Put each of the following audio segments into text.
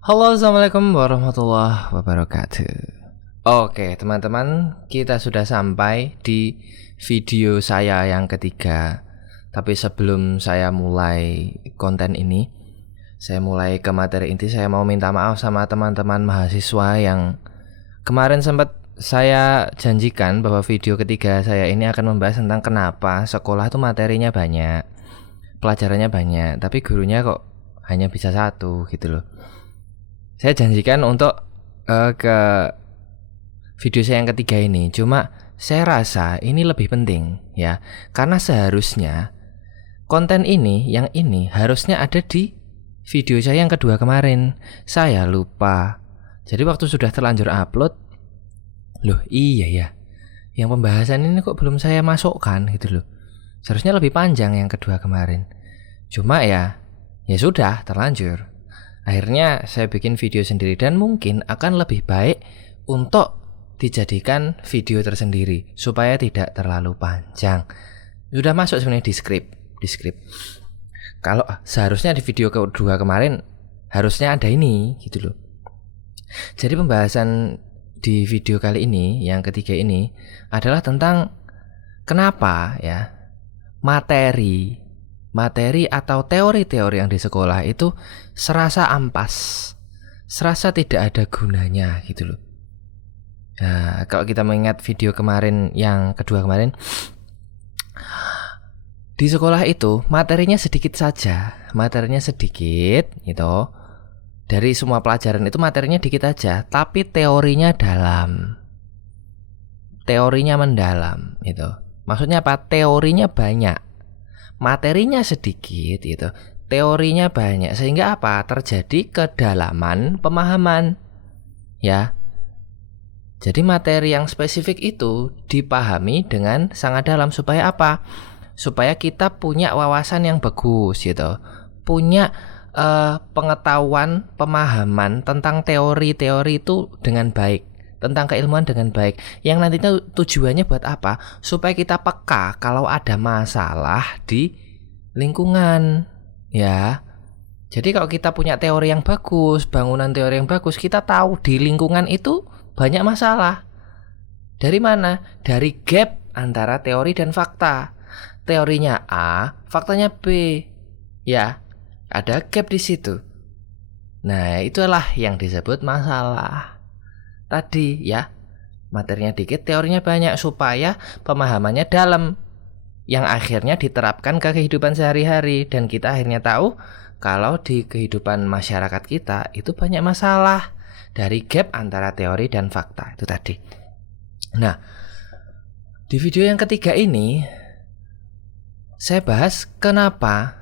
Halo, assalamualaikum warahmatullahi wabarakatuh. Oke, teman-teman, kita sudah sampai di video saya yang ketiga. Tapi sebelum saya mulai konten ini, saya mulai ke materi inti. Saya mau minta maaf sama teman-teman mahasiswa yang kemarin sempat saya janjikan bahwa video ketiga saya ini akan membahas tentang kenapa sekolah itu materinya banyak, pelajarannya banyak, tapi gurunya kok hanya bisa satu gitu loh. Saya janjikan untuk ke video saya yang ketiga ini. Cuma saya rasa ini lebih penting ya, karena seharusnya konten ini harusnya ada di video saya yang kedua kemarin. Saya lupa. Jadi waktu sudah terlanjur upload, loh iya ya, yang pembahasan ini kok belum saya masukkan gitu loh. Seharusnya lebih panjang yang kedua kemarin. Cuma ya sudah terlanjur. Akhirnya saya bikin video sendiri dan mungkin akan lebih baik untuk dijadikan video tersendiri supaya tidak terlalu panjang. Sudah masuk sebenarnya di skrip. Kalau seharusnya di video kedua kemarin harusnya ada ini gitu loh. Jadi pembahasan di video kali ini yang ketiga ini adalah tentang kenapa ya materi atau teori-teori yang di sekolah itu serasa ampas, serasa tidak ada gunanya gitu loh. Nah, kalau kita mengingat video kemarin yang kedua kemarin, di sekolah itu materinya sedikit gitu. Dari semua pelajaran itu materinya dikit aja, tapi teorinya dalam. Teorinya mendalam gitu. Maksudnya apa? Teorinya banyak, materinya sedikit gitu, teorinya banyak, sehingga apa? Terjadi kedalaman pemahaman ya. Jadi materi yang spesifik itu dipahami dengan sangat dalam supaya apa? Supaya kita punya wawasan yang bagus gitu, punya pengetahuan, pemahaman tentang teori-teori itu dengan baik, tentang keilmuan dengan baik, yang nantinya tujuannya buat apa? Supaya kita peka kalau ada masalah di lingkungan ya. Jadi kalau kita punya teori yang bagus, bangunan teori yang bagus, kita tahu di lingkungan itu banyak masalah. Dari mana? Dari gap antara teori dan fakta. Teorinya A, faktanya B ya. Ada gap di situ. Nah, itulah yang disebut masalah tadi ya. Materinya dikit, teorinya banyak, supaya pemahamannya dalam, yang akhirnya diterapkan ke kehidupan sehari-hari. Dan kita akhirnya tahu kalau di kehidupan masyarakat kita itu banyak masalah dari gap antara teori dan fakta itu tadi. Nah, di video yang ketiga ini saya bahas kenapa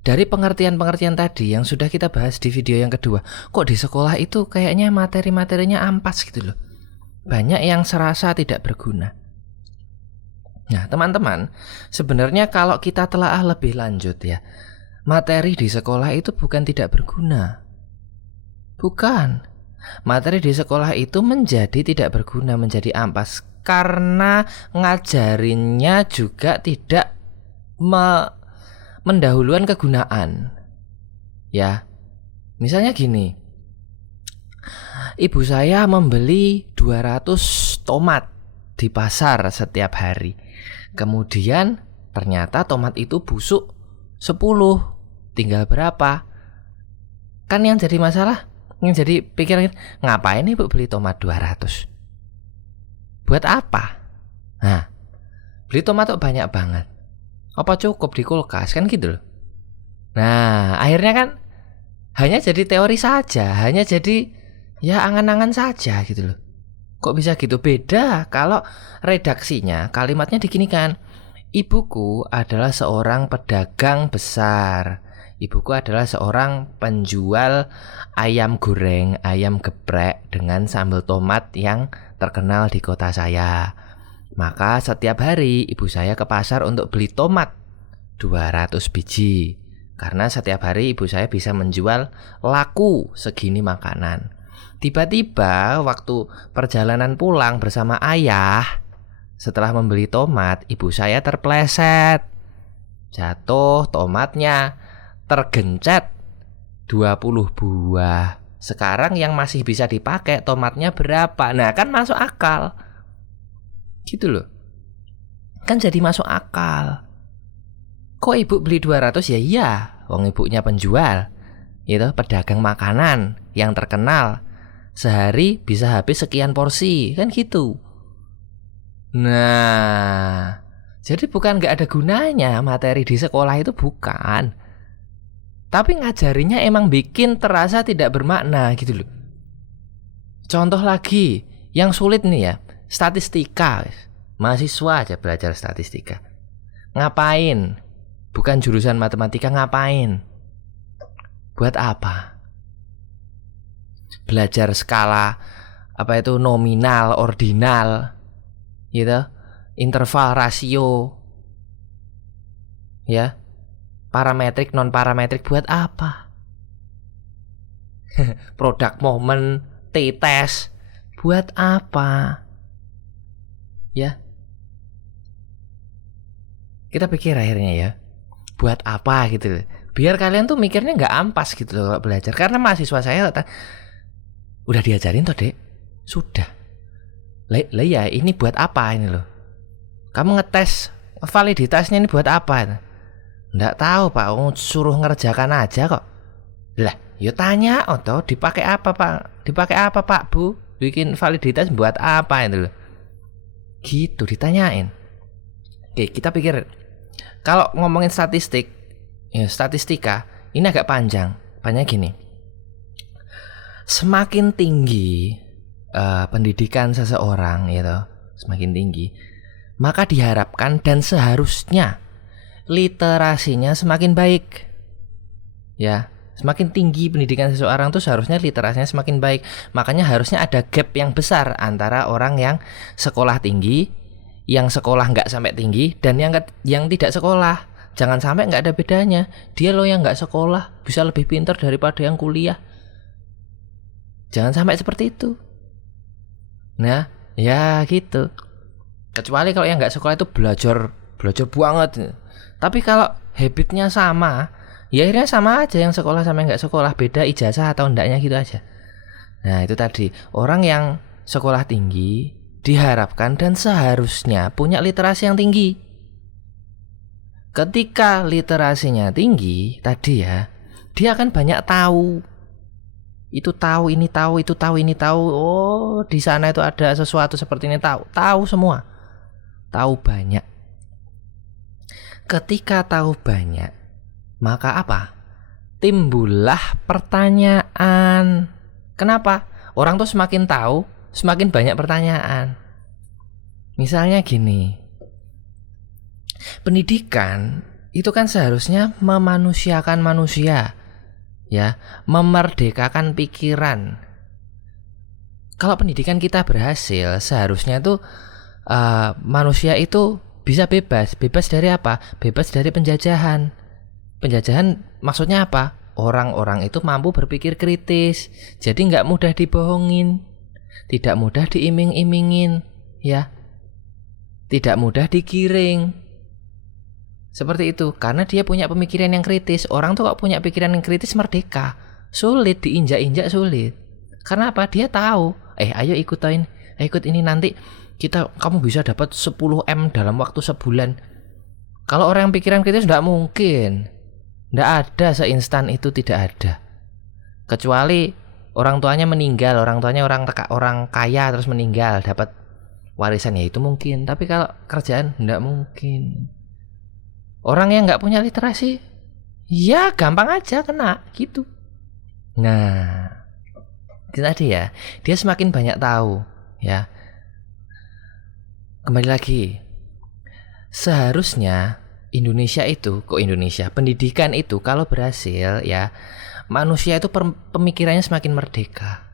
dari pengertian-pengertian tadi yang sudah kita bahas di video yang kedua, kok di sekolah itu kayaknya materi-materinya ampas gitu loh. Banyak yang serasa tidak berguna. Nah, teman-teman, sebenarnya kalau kita telaah lebih lanjut ya, materi di sekolah itu bukan tidak berguna. Bukan. Materi di sekolah itu menjadi tidak berguna, menjadi ampas karena ngajarinnya juga tidak mendahuluan kegunaan. Ya. Misalnya gini. Ibu saya membeli 200 tomat di pasar setiap hari. Kemudian ternyata tomat itu busuk 10. Tinggal berapa? Kan yang jadi masalah, yang jadi pikiran, ngapain ibu beli tomat 200? Buat apa? Nah, beli tomat kok banyak banget. Apa cukup di kulkas kan gitu loh. Nah, akhirnya kan hanya jadi teori saja, hanya jadi ya angan-angan saja gitu loh. Kok bisa gitu? Beda kalau redaksinya, kalimatnya diginikan. Ibuku adalah seorang pedagang besar. Ibuku adalah seorang penjual ayam goreng, ayam geprek dengan sambal tomat yang terkenal di kota saya. Maka setiap hari ibu saya ke pasar untuk beli tomat 200 biji. Karena setiap hari ibu saya bisa menjual laku segini makanan. Tiba-tiba waktu perjalanan pulang bersama ayah, setelah membeli tomat, ibu saya terpleset. Jatuh tomatnya, tergencet 20 buah. Sekarang yang masih bisa dipakai tomatnya berapa? Nah, kan masuk akal. Gitu loh. Kan jadi masuk akal. Kok ibu beli 200? Ya iya, wong ibunya penjual. Gitu, pedagang makanan yang terkenal. Sehari bisa habis sekian porsi, kan gitu. Nah, jadi bukan gak ada gunanya materi di sekolah itu, bukan. Tapi ngajarinya emang bikin terasa tidak bermakna gitu loh. Contoh lagi, yang sulit nih ya, statistika. Mahasiswa aja belajar statistika. Ngapain? Bukan jurusan matematika, ngapain? Buat apa? Belajar skala apa itu nominal, ordinal, gitu, interval, rasio, ya, parametrik, non parametrik, buat apa? Produk moment, t-test, buat apa? Ya, kita pikir akhirnya ya, buat apa gitu loh. Biar kalian tuh mikirnya nggak ampas gitu loh kalau belajar. Karena mahasiswa saya udah diajarin toh dek, sudah. Lah ya ini buat apa ini loh? Kamu ngetes validitasnya ini buat apa? Nggak tahu pak, suruh ngerjakan aja kok. Lah, yo tanya, toh dipakai apa pak? Dipakai apa pak bu? Bikin validitas buat apa itu loh? Gitu ditanyain. Oke, kita pikir kalau ngomongin statistik, ya statistika ini agak panjang. Banyak gini. Semakin tinggi pendidikan seseorang gitu, semakin tinggi, maka diharapkan dan seharusnya literasinya semakin baik. Ya, semakin tinggi pendidikan seseorang tuh seharusnya literasinya semakin baik. Makanya harusnya ada gap yang besar antara orang yang sekolah tinggi, yang sekolah nggak sampai tinggi, dan yang tidak sekolah. Jangan sampai nggak ada bedanya. Dia loh yang nggak sekolah bisa lebih pintar daripada yang kuliah. Jangan sampai seperti itu. Nah, ya gitu. Kecuali kalau yang nggak sekolah itu belajar banget. Tapi kalau habitnya sama, ya akhirnya sama aja yang sekolah sama yang nggak sekolah. Beda ijazah atau enggaknya gitu aja. Nah itu tadi, orang yang sekolah tinggi diharapkan dan seharusnya punya literasi yang tinggi. Ketika literasinya tinggi, tadi ya, dia akan banyak tahu. Itu tahu, ini tahu, itu tahu, ini tahu. Oh, di sana itu ada sesuatu seperti ini, tahu semua. Tahu banyak. Ketika tahu banyak, maka apa? Timbullah pertanyaan. Kenapa? Orang tuh semakin tahu, semakin banyak pertanyaan. Misalnya gini. Pendidikan itu kan seharusnya memanusiakan manusia. Ya, memerdekakan pikiran. Kalau pendidikan kita berhasil, seharusnya tuh manusia itu bisa bebas. Bebas dari apa? Bebas dari penjajahan. Penjajahan maksudnya apa? Orang-orang itu mampu berpikir kritis. Jadi nggak mudah dibohongin, tidak mudah diiming-imingin, ya, tidak mudah digiring. Seperti itu, karena dia punya pemikiran yang kritis. Orang tuh kok punya pikiran yang kritis merdeka. Sulit diinjak-injak, sulit. Karena apa? Dia tahu. Ayo ikutin, ikut ini nanti kamu bisa dapat 10M dalam waktu sebulan. Kalau orang yang pikiran kritis enggak mungkin. Enggak ada seinstan itu, tidak ada. Kecuali orang tuanya meninggal, orang tuanya orang kaya terus meninggal dapat warisan, ya itu mungkin. Tapi kalau kerjaan enggak mungkin. Orang yang nggak punya literasi, ya gampang aja kena gitu. Nah, itu tadi ya, dia semakin banyak tahu, ya. Kembali lagi, seharusnya pendidikan itu kalau berhasil, ya, manusia itu pemikirannya semakin merdeka,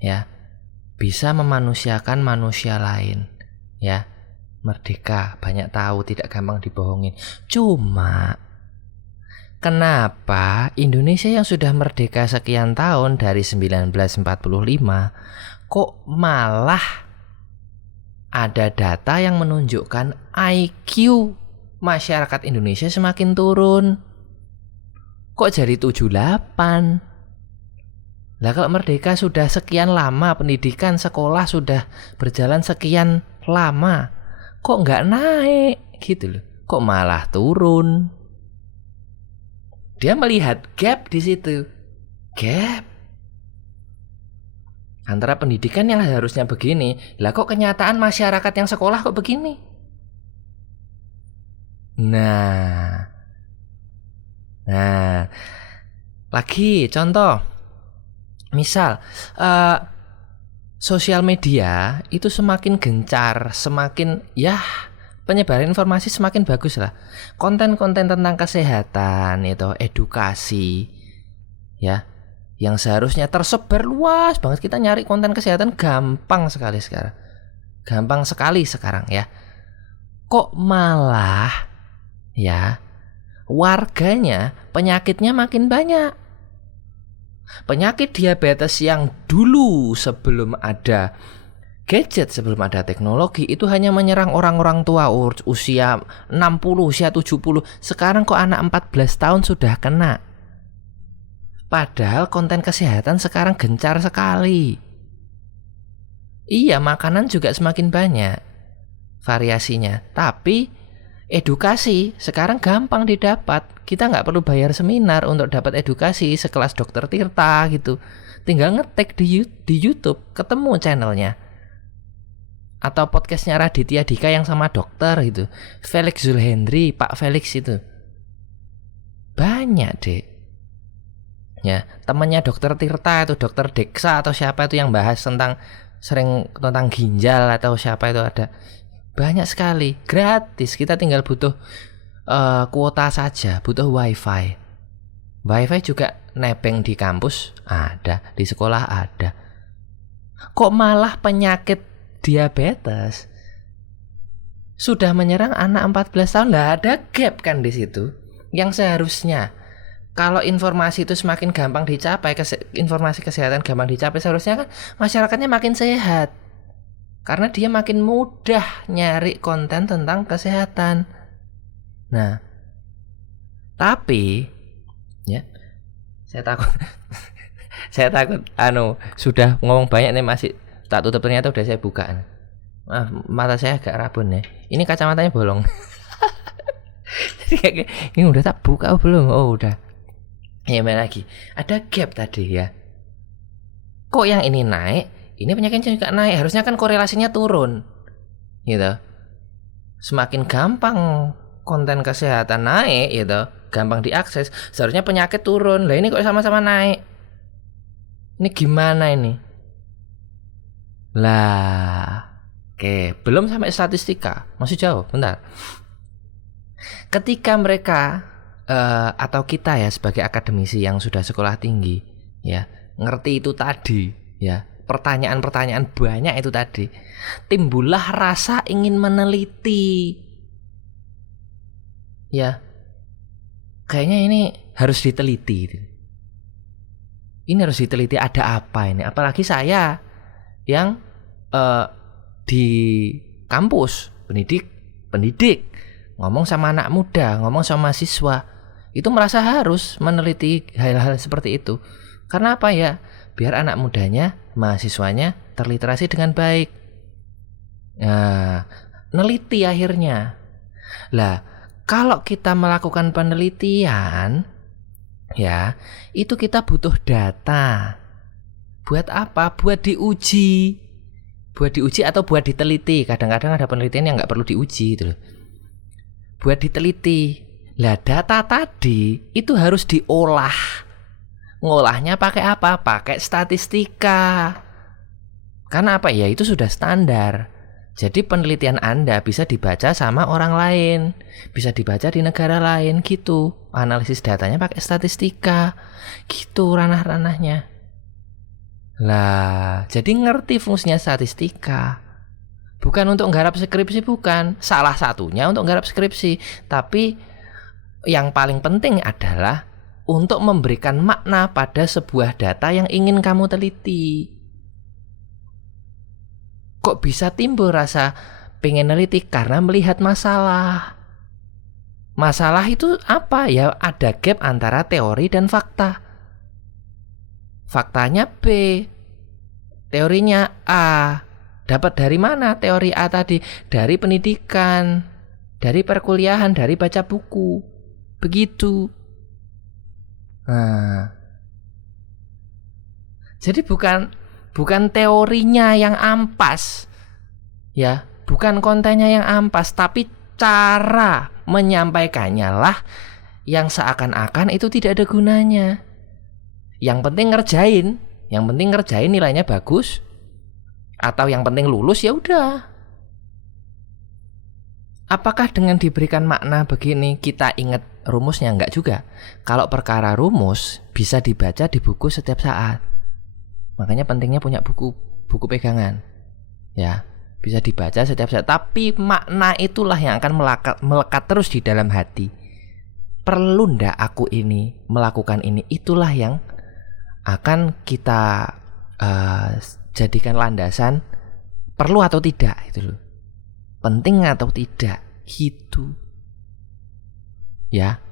ya, bisa memanusiakan manusia lain, ya. Merdeka, banyak tahu, tidak gampang dibohongin. Cuma kenapa Indonesia yang sudah merdeka sekian tahun dari 1945 kok malah ada data yang menunjukkan IQ masyarakat Indonesia semakin turun? Kok jadi 78? Lah kalau merdeka sudah sekian lama, pendidikan sekolah sudah berjalan sekian lama, kok nggak naik gitu loh, kok malah turun. Dia melihat gap di situ, gap antara pendidikan yang harusnya begini, lah kok kenyataan masyarakat yang sekolah kok begini. Nah, lagi contoh, misal sosial media itu semakin gencar, semakin penyebaran informasi semakin bagus lah. Konten-konten tentang kesehatan itu, edukasi, ya, yang seharusnya tersebar luas banget. Kita nyari konten kesehatan gampang sekali sekarang. Gampang sekali sekarang ya. Kok malah ya warganya penyakitnya makin banyak. Penyakit diabetes yang dulu sebelum ada gadget, sebelum ada teknologi itu hanya menyerang orang-orang tua usia 60, usia 70. Sekarang kok anak 14 tahun sudah kena. Padahal konten kesehatan sekarang gencar sekali. Iya, makanan juga semakin banyak variasinya. Tapi edukasi sekarang gampang didapat. Kita nggak perlu bayar seminar untuk dapat edukasi sekelas Dokter Tirta gitu. Tinggal ngetik di YouTube, ketemu channelnya. Atau podcastnya Raditya Dika yang sama dokter gitu, Felix Zulhendri, Pak Felix itu. Banyak deh. Ya, temannya Dokter Tirta itu, Dokter Deksa atau siapa itu yang bahas tentang ginjal atau siapa itu ada. Banyak sekali, gratis. Kita tinggal butuh kuota saja, butuh wifi. Wifi juga nebeng di kampus ada, di sekolah ada. Kok malah penyakit diabetes sudah menyerang anak 14 tahun? Lah ada gap kan di situ. Yang seharusnya kalau informasi itu semakin gampang dicapai, informasi kesehatan gampang dicapai, seharusnya kan masyarakatnya makin sehat. Karena dia makin mudah nyari konten tentang kesehatan. Nah, tapi ya, saya takut sudah ngomong banyak nih, masih tak tutup, ternyata udah saya buka. Mata saya agak rabun ya. Ini kacamatanya bolong. Jadi kayak ini udah tak buka belum? Oh udah. Ya main lagi. Ada gap tadi ya. Kok yang ini naik, ini penyakitnya juga naik. Harusnya kan korelasinya turun. Gitu. Semakin gampang konten kesehatan naik gitu, gampang diakses, seharusnya penyakit turun. Lah ini kok sama-sama naik. Ini gimana ini? Lah, oke, belum sampai statistika, masih jauh, bentar. Ketika mereka atau kita ya sebagai akademisi yang sudah sekolah tinggi, ya, ngerti itu tadi, ya, pertanyaan-pertanyaan banyak itu tadi, timbullah rasa ingin meneliti. Ya, kayaknya ini harus diteliti. Ini harus diteliti, ada apa ini? Apalagi saya yang di kampus pendidik ngomong sama anak muda, ngomong sama mahasiswa, itu merasa harus meneliti hal-hal seperti itu. Karena apa ya? Biar anak mudanya, mahasiswanya terliterasi dengan baik. Nah, neliti akhirnya. Lah, kalau kita melakukan penelitian, ya, itu kita butuh data. Buat apa? Buat diuji. Buat diuji atau buat diteliti. Kadang-kadang ada penelitian yang nggak perlu diuji gitu loh. Buat diteliti. Lah data tadi itu harus diolah. Ngolahnya pakai apa? Pakai statistika. Karena apa ya? Itu sudah standar. Jadi penelitian Anda bisa dibaca sama orang lain, bisa dibaca di negara lain gitu. Analisis datanya pakai statistika, gitu ranah-ranahnya. Lah, jadi ngerti fungsinya statistika. Bukan untuk nggarap skripsi, bukan. Salah satunya untuk nggarap skripsi. Tapi yang paling penting adalah untuk memberikan makna pada sebuah data yang ingin kamu teliti. Kok bisa timbul rasa pengen neliti? Karena melihat masalah. Masalah itu apa? Ya ada gap antara teori dan fakta. faktanya B, teorinya A. Dapat dari mana teori A tadi? Dari pendidikan, dari perkuliahan, dari baca buku. Begitu. Nah, jadi bukan teorinya yang ampas, ya, bukan kontennya yang ampas, tapi cara menyampaikannya lah yang seakan-akan itu tidak ada gunanya. Yang penting ngerjain nilainya bagus, atau yang penting lulus, ya udah. Apakah dengan diberikan makna begini kita ingat rumusnya? Enggak juga. Kalau perkara rumus bisa dibaca di buku setiap saat. Makanya pentingnya punya buku pegangan. Ya, bisa dibaca setiap saat. Tapi makna itulah yang akan melekat terus di dalam hati. Perlu ndak aku ini melakukan ini? Itulah yang akan kita jadikan landasan perlu atau tidak itu loh. Penting atau tidak gitu. Ya.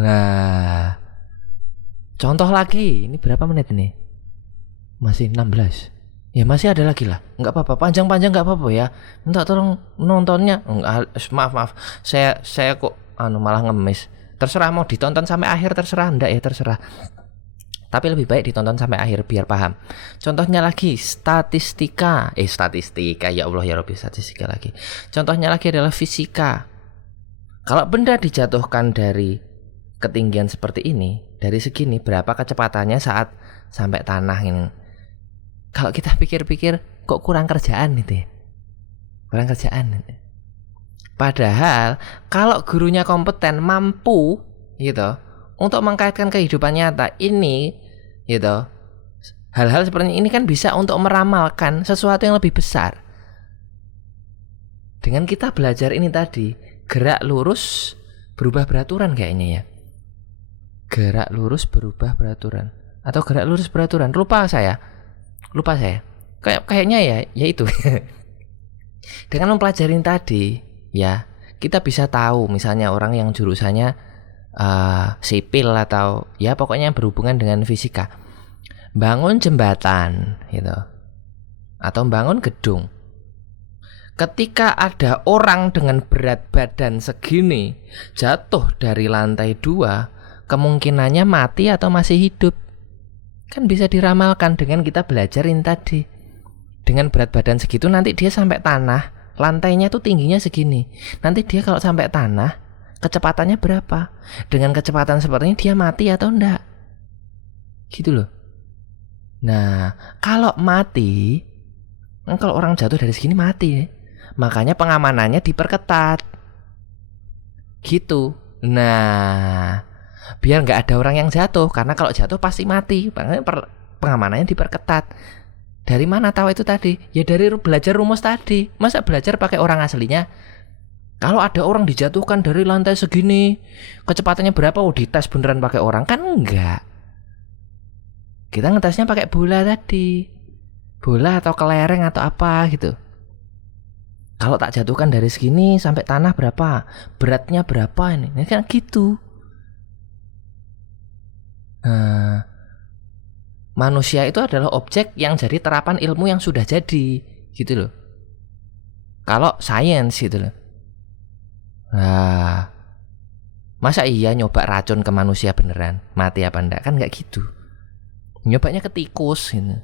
Nah, contoh lagi, ini berapa menit ini? Masih 16. Ya masih ada lagi lah. Enggak apa-apa, panjang-panjang enggak apa-apa ya. Minta tolong nontonnya. Maaf. Saya kok malah ngemis. Terserah mau ditonton sampai akhir, terserah enggak ya, terserah. Tapi lebih baik ditonton sampai akhir biar paham. Contohnya lagi statistika. Ya Allah ya Rabbi, statistika lagi. Contohnya lagi adalah fisika. Kalau benda dijatuhkan dari ketinggian seperti ini, dari segini, berapa kecepatannya saat sampai tanah ini? Kalau kita pikir-pikir kok kurang kerjaan gitu ya. Kurang kerjaan. Padahal kalau gurunya kompeten, mampu gitu untuk mengkaitkan kehidupan nyata ini gitu. Hal-hal seperti ini kan bisa untuk meramalkan sesuatu yang lebih besar. Dengan kita belajar ini tadi, gerak lurus berubah beraturan kayaknya ya. Gerak lurus berubah beraturan atau gerak lurus beraturan. Lupa saya. Kayaknya ya itu. Dengan mempelajari tadi ya, kita bisa tahu misalnya orang yang jurusannya sipil atau ya pokoknya berhubungan dengan fisika, bangun jembatan gitu atau bangun gedung. Ketika ada orang dengan berat badan segini jatuh dari lantai 2, kemungkinannya mati atau masih hidup. Kan bisa diramalkan dengan kita belajarin tadi. Dengan berat badan segitu nanti dia sampai tanah, lantainya tuh tingginya segini. Nanti dia kalau sampai tanah, kecepatannya berapa? Dengan kecepatan seperti ini dia mati atau enggak? Gitu loh. Nah, kalau mati, kalau orang jatuh dari segini mati ya. Makanya pengamanannya diperketat. Gitu. Nah, biar nggak ada orang yang jatuh, karena kalau jatuh pasti mati. Makanya pengamanannya diperketat. Dari mana tahu itu tadi? Ya dari belajar rumus tadi. Masa belajar pakai orang aslinya? Kalau ada orang dijatuhkan dari lantai segini, kecepatannya berapa? Dites beneran pakai orang? Kan enggak. Kita ngetesnya pakai bola tadi. Bola atau kelereng atau apa gitu. Kalau tak jatuhkan dari segini sampai tanah berapa? Beratnya berapa ini? Ini kan gitu. Nah, manusia itu adalah objek yang jadi terapan ilmu yang sudah jadi, gitu loh. Kalau sains gitu loh. Nah, masa iya nyoba racun ke manusia beneran mati apa enggak? Kan enggak gitu. Nyobanya ke tikus gitu.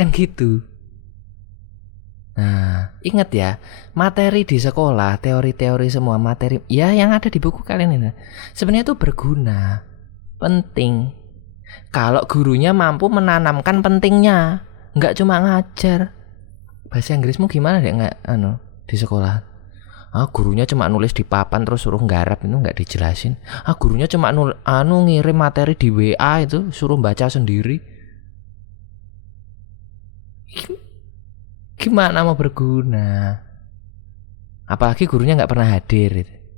Kan gitu. Nah, ingat ya, materi di sekolah, teori-teori semua materi ya yang ada di buku kalian ini sebenarnya itu berguna, penting. Kalau gurunya mampu menanamkan pentingnya, enggak cuma ngajar. Bahasa Inggrismu gimana deh enggak di sekolah? Gurunya cuma nulis di papan terus suruh nggarap, itu nggak dijelasin. Gurunya cuma ngirim materi di WA itu suruh baca sendiri. Gimana mau berguna? Apalagi gurunya nggak pernah hadir itu.